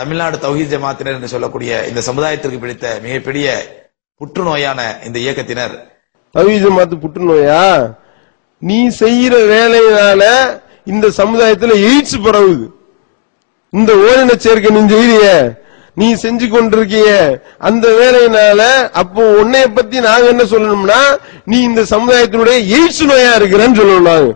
தமிழ்நாடு தௌஹீத் ஜமாத்தினர் என்று சொல்லக்கூடிய இந்த சமுதாயத்திற்கு பிடித்த மிகப்பெரிய புற்றுநோயான இந்த இயக்கத்தினர், தௌஹீத் ஜமாத்து புற்றுநோயா? நீ செய்யற வேலையினால இந்த சமுதாயத்துல எய்ட்ஸ் பரவுது. இந்த ஓரின சேர்க்கை நீ செய்ய, நீ செஞ்சு கொண்டிருக்கிய அந்த வேலையினால, அப்போ உன்னைய பத்தி நாங்க என்ன சொல்லணும்னா, நீ இந்த சமுதாயத்தினுடைய எய்ட்ஸ் நோயா இருக்கிறன்னு சொல்லணும்.